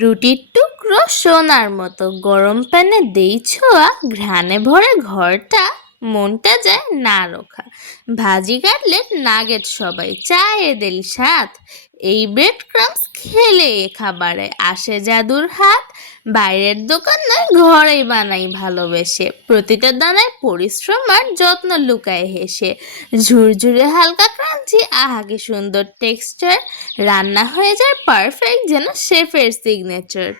রুটির টুকরো সোনার মতো গরম প্যানে দেই ছোঁয়া ঘ্রাণে ভরে ঘরটা মনটা যায় না রোখা। ভাজি কাটলেট নাগেট সবাই, চায়ে দিল সাথ এই ব্রেড ক্রামস খেলে এ খাবারে আসে জাদুর হাত। বাইরের দোকান নয়, ঘরেই বানাই ভালোবেসে। প্রতিটা দানায় পরিশ্রম আর যত্ন লুকায় হেসে। ঝুরঝুরে হালকা ক্রাঞ্চি, আহা কি সুন্দর টেক্সচার রান্না হয়ে যায় পারফেক্ট যেন শেফের সিগনেচার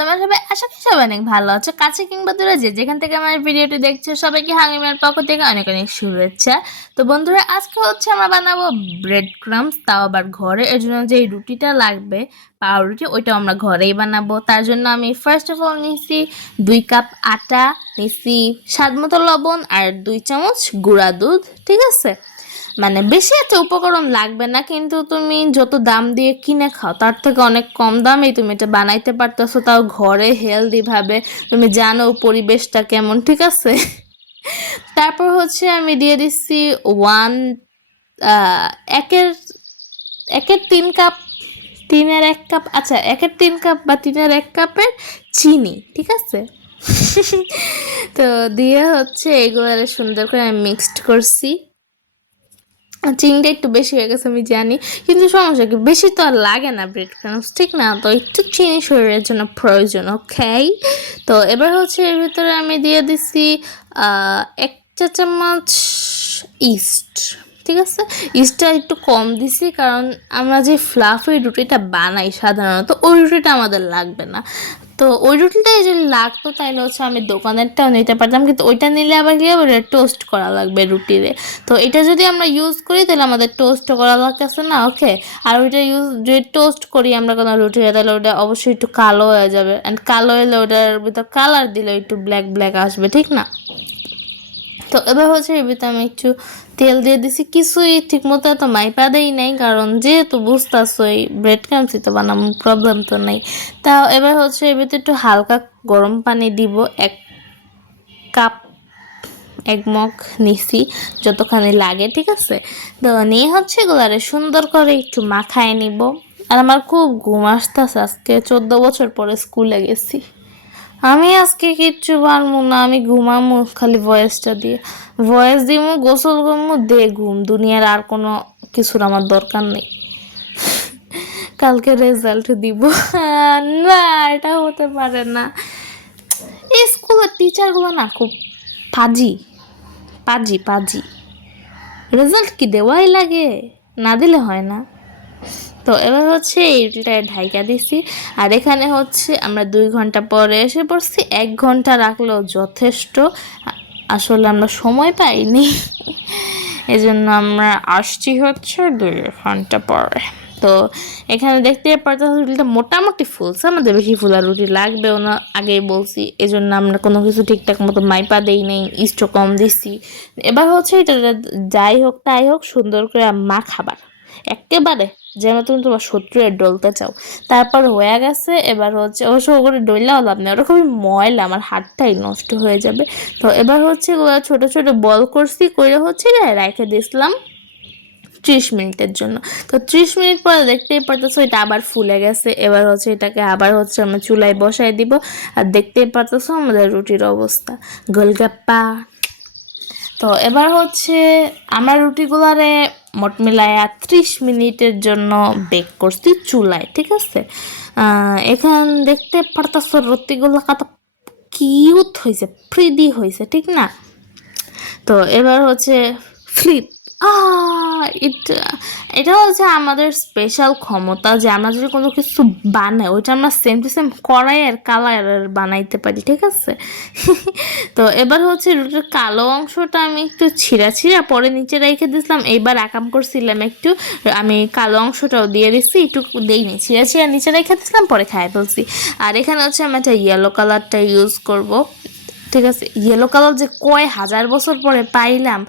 তোমার সবাই সবাই অনেক ভালো কাছে কিংবা যে যেখান থেকে সবাইকে থেকে অনেক অনেক তো বন্ধুরা, আজকে হচ্ছে আমরা বানাবো ব্রেড ক্রামস তাও আবার ঘরে। জন্য রুটিটা লাগবে, পাউরুটি ওইটা আমরা ঘরেই বানাবো। তার জন্য আমি ফার্স্ট অফ অল নিছি দুই কাপ আটা, নিছি স্বাদ মতো লবণ আর দুই চামচ গুঁড়া দুধ, ঠিক আছে? মানে বেশি একটা উপকরণ লাগবে না, কিন্তু তুমি যত দাম দিয়ে কিনে খাও, তার থেকে অনেক কম দামেই তুমি এটা বানাইতে পারতেছো। তাও ঘরে হেলদিভাবে তুমি জানো পরিবেশটা কেমন, ঠিক আছে? তারপর হচ্ছে আমি দিয়ে দিচ্ছি ওয়ান একের একের তিন কাপ, তিনের এক কাপ আচ্ছা একের তিন কাপ বা তিনের এক কাপের চিনি, ঠিক আছে? তো দিয়ে হচ্ছে এগুলো সুন্দর করে আমি মিক্সড করছি। চিনিটা একটু বেশি হয়ে গেছে, আমি জানি। কিন্তু সমস্যা কি, বেশি তো আর লাগে না ব্রেড ক্রামস ঠিক না? তো একটু চিনি শরীরের জন্য প্রয়োজন ওকে তো এবার হচ্ছে এর ভিতরে আমি দিয়ে দিছি এক চা চামচ ইস্ট ঠিক আছে? ইস্টটা একটু কম দিছি, কারণ আমরা যে ফ্লাফি রুটিটা বানাই সাধারণত, ওই রুটিটা আমাদের লাগবে না। তো ওই রুটিটাই যদি লাগতো তাইলে হচ্ছে আমি দোকানেরটাও নিতে পারতাম, কিন্তু ওইটা নিলে আবার কি হবে? টোস্ট করা লাগবে রুটিরে। তো এটা যদি আমরা ইউজ করি, তাহলে আমাদের টোস্ট করা লাগতেছে না ওকে আর ওইটা ইউজ যদি টোস্ট করি আমরা কোনো রুটি, তাহলে ওটা অবশ্যই একটু কালো হয়ে যাবে। অ্যান্ড কালো হলে ওটার ভিতর কালার দিলে একটু ব্ল্যাক ব্ল্যাক আসবে, ঠিক না? তো এবার হচ্ছে এর ভিতরে আমি একটু তেল দিয়ে দিছি। কিছুই ঠিক মতো এত মাইপা দেই নাই, কারণ যেহেতু বুঝতেছো এই ব্রেড ক্রামসি তো বানাবো প্রবলেম তো নেই। তা এবার হচ্ছে এর ভিতরে একটু হালকা গরম পানি দিব, এক কাপ, এক মগ নিছি, যতখানি লাগে, ঠিক আছে? তো নিয়ে হচ্ছে এগুলারে সুন্দর করে একটু মাখায় নিব। আর আমার খুব ঘুম আসতেছে, আজকে চোদ্দ বছর পরে স্কুলে গেছি। আমি আজকে কিচ্ছু পারব না, আমি ঘুমামু খালি ভয়েসটা দিয়ে। ভয়েস দিমু, গোসল করমু দে ঘুম। দুনিয়ার আর কোনো কিছুর আমার দরকার নেই। কালকে রেজাল্ট দিব। না, এটা হতে পারে না। স্কুলের টিচারগুলো না খুব পাজি। পাজি পাজি। রেজাল্ট কি দেওয়াই লাগে? না দিলে হয় না। তো এবার হচ্ছে এইটা ঢাইকা দিছি। আর এখানে হচ্ছে আমরা দুই ঘণ্টা পরে এসে পড়ছি। এক ঘণ্টা রাখলেও যথেষ্ট। আসলে আমরা সময় পাইনি। এজন্য আমরা আসছি হচ্ছে দুই ঘণ্টা পরে। তো এখানে দেখতে পারতে রুটিটা মোটামুটি ফুলছে আমাদের বেশি ফুলা রুটি লাগবেও না। আগেই বলছি, এজন্য আমরা কোনো কিছু ঠিকঠাক মতো মাইপা দেই নেই, ইস্টও কম দিছি। এবার হচ্ছে এটা যাই হোক, তাই হোক, সুন্দর করে মা খাবার। একেবারে যেন তুমি তোমার শত্রুরে ডলতে চাও। তারপর হয়ে গেছে, এবার হচ্ছে অবশ্য ওগুলো ডইলাও লাভ নেই। ওটা খুবই ময়লা, আমার হাতটাই নষ্ট হয়ে যাবে। তো এবার হচ্ছে ওগুলো ছোট ছোট বল করছি করে হচ্ছে রেখে দিয়েছিলাম ত্রিশ মিনিটের জন্য। তো ত্রিশ মিনিট পরে দেখতেই পারতেছো এটা আবার ফুলে গেছে। এবার হচ্ছে এটাকে আবার হচ্ছে আমরা চুলায় বসাই দিব। আর দেখতেই পারতেছো আমাদের রুটির অবস্থা। গোলগাপ্পা। তো এবার হচ্ছে আমরা রুটিগুলারে মোট মিলায়া ত্রিশ মিনিটের জন্য বেক করছি চুলায়, ঠিক আছে? এখান দেখতে পারতাস রুটিগুলো কত কিউট হয়েছে ফ্রিদি হয়েছে ঠিক না? তো এবার হচ্ছে ফ্লিপ এটা এটা হচ্ছে আমাদের স্পেশাল ক্ষমতা যে আমরা যদি কোনো কিছু বানাই, ওইটা আমরা সেম টু সেম কড়াইয়ের কালারের বানাইতে পারি, ঠিক আছে? তো এবার হচ্ছে রুটির কালো অংশটা আমি একটু ছিঁড়া ছিঁড়া পরে নিচে রেখে দিয়েছিলাম, এইবার আকাম করছিলাম একটু, আমি কালো অংশটাও দিয়ে দিচ্ছি একটু দেইনি, ছিঁড়া ছিঁড়া নিচে রেখে দিয়েছিলাম, পরে খাই ফেলছি। আর এখানে হচ্ছে আমি একটা ইয়েলো কালারটা ইউজ করব। ঠিক আছে ইয়েলো কালার যে কয় হাজার বছর পরে পাইলাম,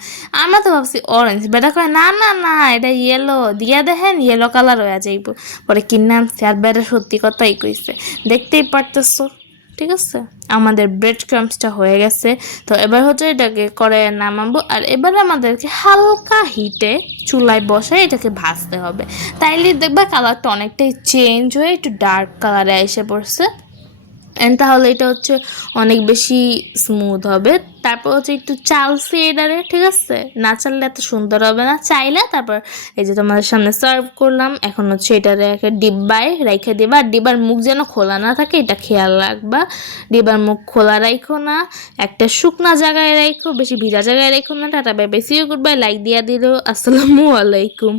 আমরা তো ভাবছি অরেঞ্জ বেটা কয়, না না না, এটা ইয়েলো দিয়া দেখেন ইয়েলো কালার হয়ে যাইব। পরে কিনে আনছি, আর বেটা সত্যি কথাই কইছে। দেখতেই পারতেছো, ঠিক আছে? আমাদের ব্রেড ক্রামসটা হয়ে গেছে। তো এবার হচ্ছে এটাকে করে নামাবো, আর এবার আমাদেরকে হালকা হিটে চুলায় বসায় এটাকে ভাজতে হবে। তাইলে দেখবে কালারটা অনেকটাই চেঞ্জ হয়ে একটু ডার্ক কালারে এসে পড়ছে। এন্ড তাহলে এটা হচ্ছে অনেক বেশি স্মুথ হবে। তারপর হচ্ছে একটু চালছি এটারে ঠিক আছে? না চাললে এত সুন্দর হবে না। চাইলে তারপর এই যে তোমাদের সামনে সার্ভ করলাম, এখন হচ্ছে এটারে একটা ডিব্বায় রেখে দিবা। আর ডিব্বার মুখ যেন খোলা না থাকে, এটা খেয়াল রাখবা। ডিব্বার মুখ খোলা রাখো না, একটা শুকনা জায়গায় রাখো বেশি ভিজা জায়গায় রাখো না। টাটা বাই বেশি গুড বাই লাইক দিয়া দিল। আসসালামু আলাইকুম।